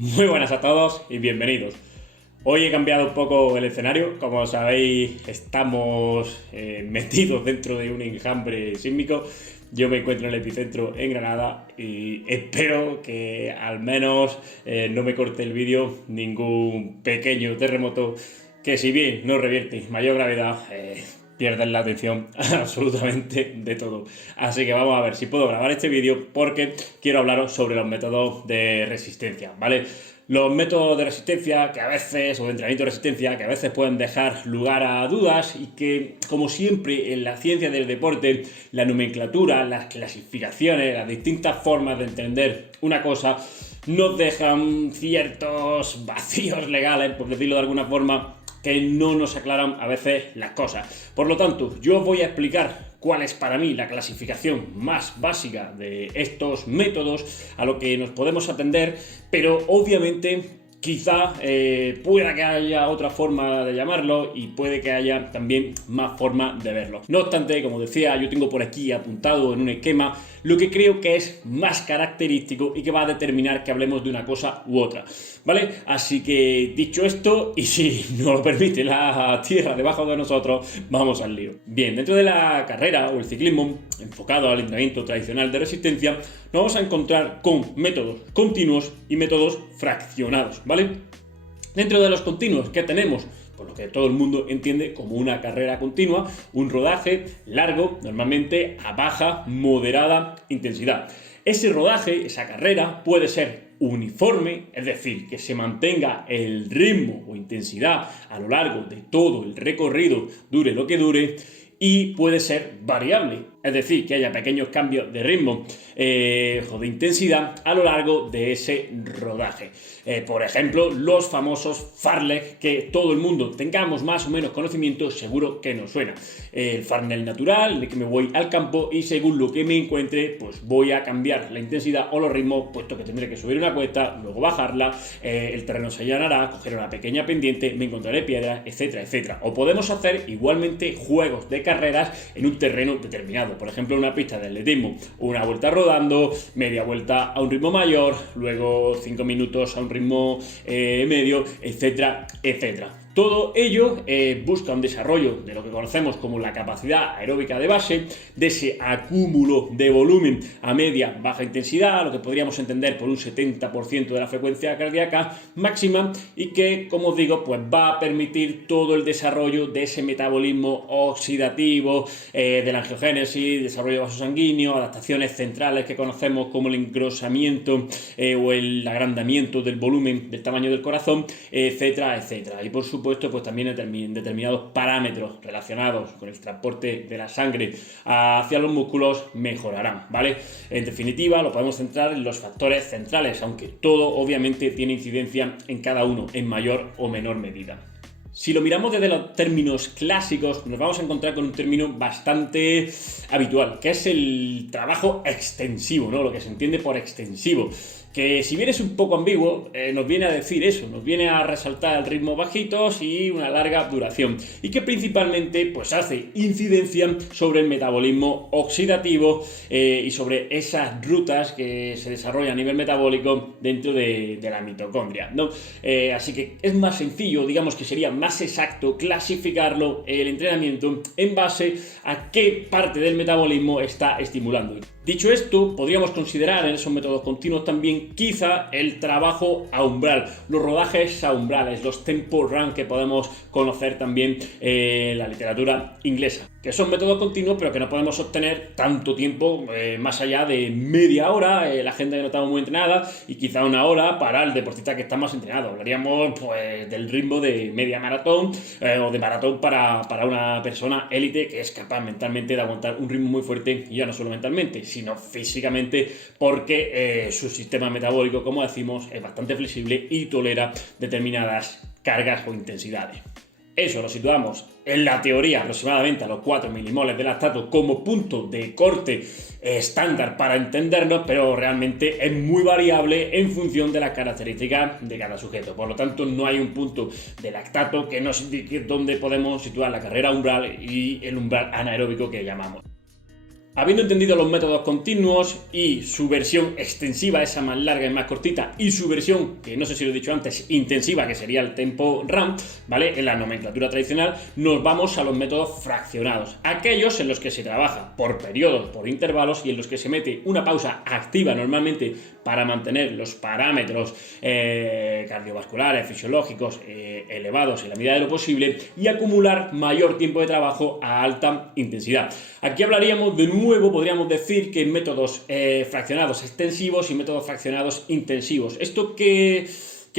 Muy buenas a todos y bienvenidos. Hoy he cambiado un poco el escenario. Como sabéis, estamos metidos dentro de un enjambre sísmico. Yo me encuentro en el epicentro en Granada y espero que al menos no me corte el vídeo ningún pequeño terremoto que, si bien no revierte mayor gravedad, pierden la atención absolutamente de todo. Así que vamos a ver si puedo grabar este vídeo porque quiero hablaros sobre los métodos de resistencia, ¿vale? Los métodos de resistencia que a veces, o de entrenamiento de resistencia, que a veces pueden dejar lugar a dudas y que, como siempre en la ciencia del deporte, la nomenclatura, las clasificaciones, las distintas formas de entender una cosa nos dejan ciertos vacíos legales, por decirlo de alguna forma, que no nos aclaran a veces las cosas. Por lo tanto, yo os voy a explicar cuál es para mí la clasificación más básica de estos métodos a lo que nos podemos atender, pero obviamente quizá pueda que haya otra forma de llamarlo y puede que haya también más formas de verlo. No obstante, como decía, yo tengo por aquí apuntado en un esquema lo que creo que es más característico y que va a determinar que hablemos de una cosa u otra, ¿vale? Así que, dicho esto, y si nos lo permite la tierra debajo de nosotros, vamos al lío. Bien, dentro de la carrera o el ciclismo enfocado al entrenamiento tradicional de resistencia, nos vamos a encontrar con métodos continuos y métodos fraccionados, ¿vale? Dentro de los continuos, ¿qué tenemos? Por lo que todo el mundo entiende como una carrera continua, un rodaje largo, normalmente a baja, moderada intensidad. Ese rodaje, esa carrera, puede ser uniforme, es decir, que se mantenga el ritmo o intensidad a lo largo de todo el recorrido, dure lo que dure, y puede ser variable, es decir, que haya pequeños cambios de ritmo o de intensidad a lo largo de ese rodaje. Por ejemplo, los famosos fartlek, que todo el mundo tengamos más o menos conocimiento, seguro que nos suena. El fartlek natural, de que me voy al campo y según lo que me encuentre, pues voy a cambiar la intensidad o los ritmos, puesto que tendré que subir una cuesta, luego bajarla, el terreno se allanará, coger una pequeña pendiente, me encontraré piedras, etcétera, etcétera. O podemos hacer igualmente juegos de carreras en un terreno determinado. Por ejemplo, una pista de atletismo, una vuelta rodando, media vuelta a un ritmo mayor, luego 5 minutos a un ritmo medio, etcétera, etcétera. Todo ello busca un desarrollo de lo que conocemos como la capacidad aeróbica de base, de ese acúmulo de volumen a media, baja intensidad, lo que podríamos entender por un 70% de la frecuencia cardíaca máxima, y que, como os digo, pues va a permitir todo el desarrollo de ese metabolismo oxidativo, de la angiogénesis, desarrollo de vaso sanguíneo, adaptaciones centrales que conocemos como el engrosamiento o el agrandamiento del volumen del tamaño del corazón, etcétera, etcétera. Y por supuesto, pues también determinados parámetros relacionados con el transporte de la sangre hacia los músculos mejorarán, ¿vale? En definitiva, lo podemos centrar en los factores centrales, aunque todo obviamente tiene incidencia en cada uno en mayor o menor medida. Si lo miramos desde los términos clásicos, nos vamos a encontrar con un término bastante habitual, que es el trabajo extensivo, ¿no? Lo que se entiende por extensivo, que si bien es un poco ambiguo, nos viene a decir eso, nos viene a resaltar ritmos bajitos y una larga duración, y que principalmente pues hace incidencia sobre el metabolismo oxidativo y sobre esas rutas que se desarrollan a nivel metabólico dentro de la mitocondria, ¿no? Así que es más sencillo, digamos que sería más exacto clasificarlo, el entrenamiento, en base a qué parte del metabolismo está estimulando. Dicho esto, podríamos considerar en esos métodos continuos también quizá el trabajo a umbral, los rodajes a umbrales, los tempo run que podemos conocer también en la literatura inglesa, que son métodos continuos pero que no podemos obtener tanto tiempo más allá de media hora, la gente que no está muy entrenada, y quizá una hora para el deportista que está más entrenado. Hablaríamos pues del ritmo de media maratón o de maratón para una persona élite que es capaz mentalmente de aguantar un ritmo muy fuerte, y ya no solo mentalmente, sino físicamente, porque su sistema metabólico, como decimos, es bastante flexible y tolera determinadas cargas o intensidades. Eso lo situamos en la teoría aproximadamente a los 4 milimoles de lactato como punto de corte estándar para entendernos, pero realmente es muy variable en función de las características de cada sujeto. Por lo tanto, no hay un punto de lactato que nos indique dónde podemos situar la carrera umbral y el umbral anaeróbico que llamamos. Habiendo entendido los métodos continuos y su versión extensiva, esa más larga y más cortita, y su versión, que no sé si lo he dicho antes, intensiva, que sería el tempo run, ¿vale? En la nomenclatura tradicional, nos vamos a los métodos fraccionados, aquellos en los que se trabaja por periodos, por intervalos, y en los que se mete una pausa activa normalmente para mantener los parámetros cardiovasculares, fisiológicos elevados en la medida de lo posible y acumular mayor tiempo de trabajo a alta intensidad. Aquí hablaríamos de nuevo, podríamos decir que métodos fraccionados extensivos y métodos fraccionados intensivos. ¿Esto qué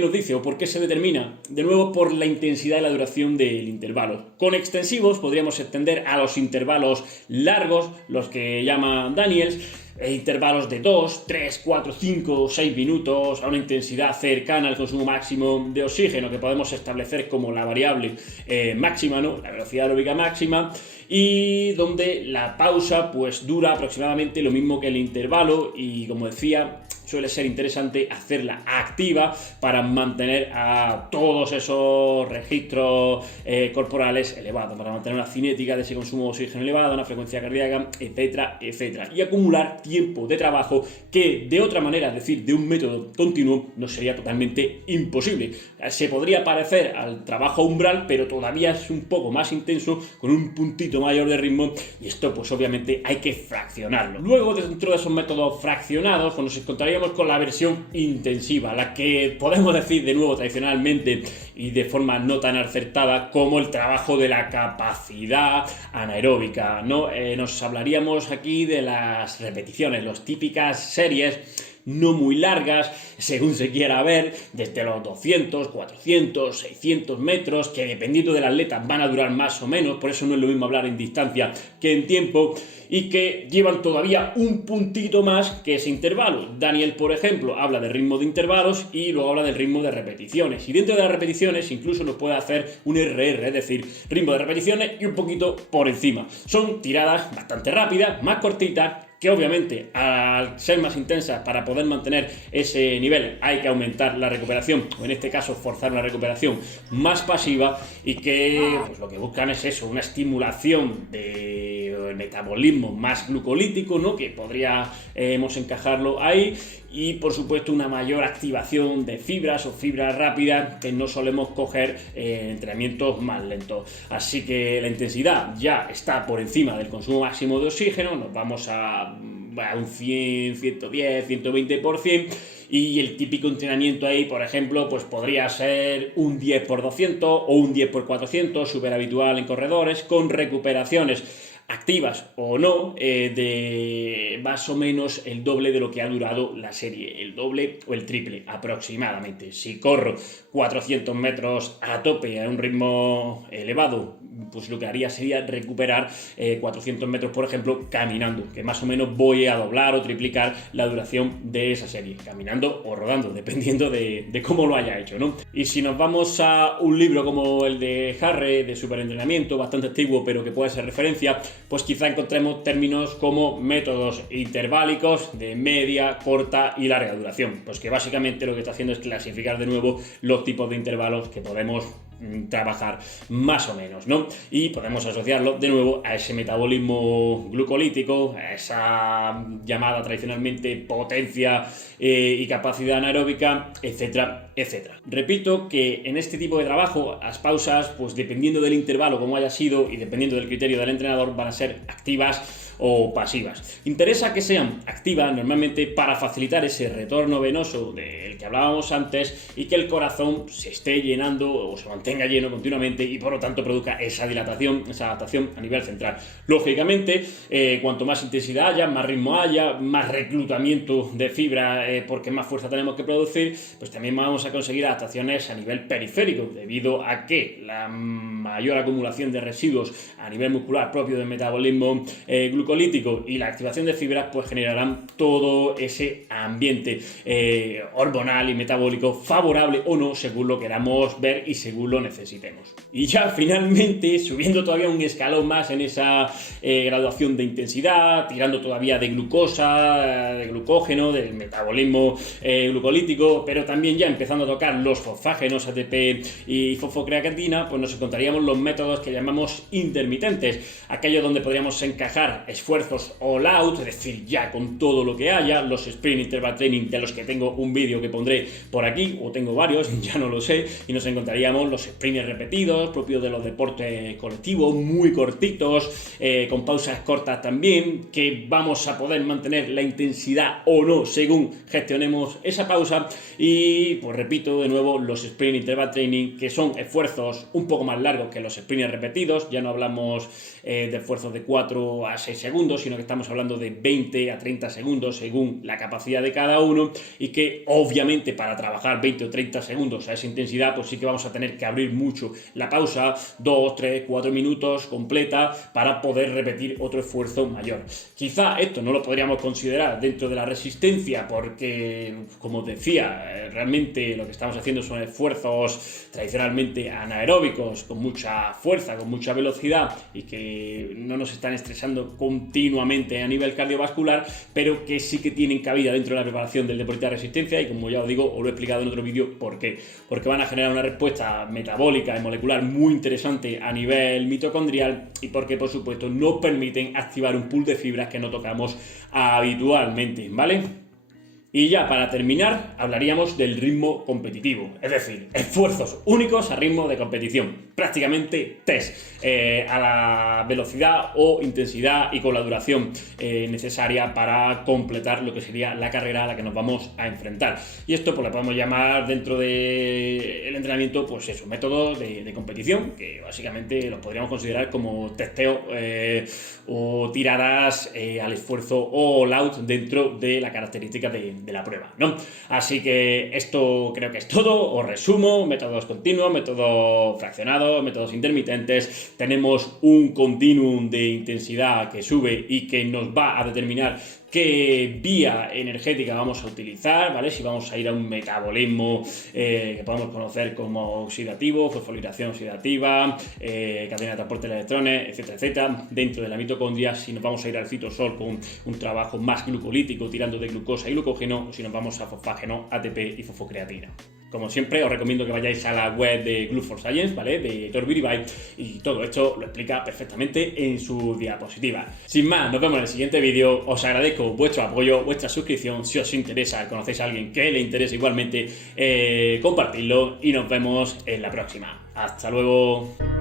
nos dice o por qué se determina? De nuevo, por la intensidad y la duración del intervalo. Con extensivos podríamos extender a los intervalos largos, los que llama Daniels, intervalos de 2, 3, 4, 5, 6 minutos a una intensidad cercana al consumo máximo de oxígeno que podemos establecer como la variable máxima, ¿no? La velocidad aeróbica máxima, y donde la pausa pues dura aproximadamente lo mismo que el intervalo y, como decía, suele ser interesante hacerla activa para mantener a todos esos registros corporales elevados, para mantener una cinética de ese consumo de oxígeno elevado, una frecuencia cardíaca, etcétera, etcétera, y acumular tiempo de trabajo que de otra manera, es decir, de un método continuo, no sería totalmente imposible. Se podría parecer al trabajo umbral, pero todavía es un poco más intenso, con un puntito mayor de ritmo, y esto pues obviamente hay que fraccionarlo. Luego, dentro de esos métodos fraccionados, pues nos encontraríamos con la versión intensiva, la que podemos decir de nuevo tradicionalmente y de forma no tan acertada como el trabajo de la capacidad anaeróbica, ¿no? Nos hablaríamos aquí de las repeticiones, las típicas series no muy largas, según se quiera ver, desde los 200, 400, 600 metros, que dependiendo del atleta van a durar más o menos, por eso no es lo mismo hablar en distancia que en tiempo, y que llevan todavía un puntito más que ese intervalo. Daniel, por ejemplo, habla de ritmo de intervalos y luego habla del ritmo de repeticiones, y dentro de las repeticiones incluso nos puede hacer un RR, es decir, ritmo de repeticiones y un poquito por encima. Son tiradas bastante rápidas, más cortitas, que obviamente al ser más intensas, para poder mantener ese nivel hay que aumentar la recuperación, o en este caso forzar una recuperación más pasiva, y que pues lo que buscan es eso, una estimulación del metabolismo más glucolítico, ¿no? Que podríamos encajarlo ahí, y por supuesto una mayor activación de fibras o fibras rápidas que no solemos coger en entrenamientos más lentos. Así que la intensidad ya está por encima del consumo máximo de oxígeno, nos vamos a un 100, 110, 120%, y el típico entrenamiento ahí, por ejemplo, pues podría ser un 10 por 200 o un 10 por 400, súper habitual en corredores, con recuperaciones activas o no, de más o menos el doble de lo que ha durado la serie, el doble o el triple aproximadamente. Si corro 400 metros a tope a un ritmo elevado, pues lo que haría sería recuperar 400 metros, por ejemplo, caminando, que más o menos voy a doblar o triplicar la duración de esa serie, caminando o rodando, dependiendo de cómo lo haya hecho, ¿no? Y si nos vamos a un libro como el de Harry, de superentrenamiento, bastante antiguo, pero que puede ser referencia, pues quizá encontremos términos como métodos interválicos de media, corta y larga duración, pues que básicamente lo que está haciendo es clasificar de nuevo los tipos de intervalos que podemos trabajar más o menos, ¿no? Y podemos asociarlo de nuevo a ese metabolismo glucolítico, a esa llamada tradicionalmente potencia y capacidad anaeróbica, etcétera, etcétera. Repito que en este tipo de trabajo las pausas, pues dependiendo del intervalo como haya sido y dependiendo del criterio del entrenador, van a ser activas o pasivas. Interesa que sean activas normalmente para facilitar ese retorno venoso del que hablábamos antes y que el corazón se esté llenando o se mantenga lleno continuamente y por lo tanto produzca esa dilatación, esa adaptación a nivel central. Lógicamente, cuanto más intensidad haya, más ritmo haya, más reclutamiento de fibra, porque más fuerza tenemos que producir, pues también vamos a conseguir adaptaciones a nivel periférico, debido a que la mayor acumulación de residuos a nivel muscular propio del metabolismo glucolítico y la activación de fibras pues generarán todo ese ambiente hormonal y metabólico favorable o no, según lo queramos ver y según lo necesitemos. Y ya finalmente, subiendo todavía un escalón más en esa graduación de intensidad, tirando todavía de glucosa, de glucógeno, del metabolismo glucolítico, pero también ya empezando a tocar los fosfágenos ATP y fosfocreatina, pues nos encontraríamos los métodos que llamamos intermitentes, aquellos donde podríamos encajar esfuerzos all out, es decir, ya con todo lo que haya, los sprint interval training, de los que tengo un vídeo que pondré por aquí, o tengo varios, ya no lo sé, y nos encontraríamos los sprints repetidos, propios de los deportes colectivos, muy cortitos, con pausas cortas también, que vamos a poder mantener la intensidad o no según gestionemos esa pausa. Y pues repito de nuevo, los sprint interval training, que son esfuerzos un poco más largos que los sprints repetidos. Ya no hablamos de esfuerzos de 4 a 6 segundos, sino que estamos hablando de 20 a 30 segundos según la capacidad de cada uno, y que obviamente para trabajar 20 o 30 segundos a esa intensidad, pues sí que vamos a tener que abrir mucho la pausa, 2, 3, 4 minutos completa, para poder repetir otro esfuerzo mayor. Quizá esto no lo podríamos considerar dentro de la resistencia, porque, como decía, realmente lo que estamos haciendo son esfuerzos tradicionalmente anaeróbicos, con mucha fuerza, con mucha velocidad, y que no nos están estresando continuamente a nivel cardiovascular, pero que sí que tienen cabida dentro de la preparación del deporte de resistencia. Y como ya os digo, os lo he explicado en otro vídeo, ¿por qué? Porque van a generar una respuesta metabólica y molecular muy interesante a nivel mitocondrial, y porque por supuesto nos permiten activar un pool de fibras que no tocamos habitualmente, ¿vale? Y ya para terminar, hablaríamos del ritmo competitivo, es decir, esfuerzos únicos a ritmo de competición, prácticamente test, a la velocidad o intensidad y con la duración necesaria para completar lo que sería la carrera a la que nos vamos a enfrentar. Y esto pues lo podemos llamar dentro del entrenamiento, pues eso, métodos de competición, que básicamente los podríamos considerar como testeo o tiradas al esfuerzo all out dentro de la característica de la prueba, ¿no? Así que esto creo que es todo. Os resumo: métodos continuos, métodos fraccionados, métodos intermitentes. Tenemos un continuum de intensidad que sube y que nos va a determinar qué vía energética vamos a utilizar, ¿vale? Si vamos a ir a un metabolismo que podemos conocer como oxidativo, fosforilación oxidativa, cadena de transporte de electrones, etcétera, etcétera, dentro de la mitocondria. Si nos vamos a ir al citosol con un trabajo más glucolítico, tirando de glucosa y glucógeno, o si nos vamos a fosfágeno, ATP y fosfocreatina. Como siempre, os recomiendo que vayáis a la web de Glue for Science, ¿vale? De Aitor Biribay, y todo esto lo explica perfectamente en su diapositiva. Sin más, nos vemos en el siguiente vídeo. Os agradezco vuestro apoyo, vuestra suscripción. Si os interesa, conocéis a alguien que le interese igualmente, compartidlo, y nos vemos en la próxima. ¡Hasta luego!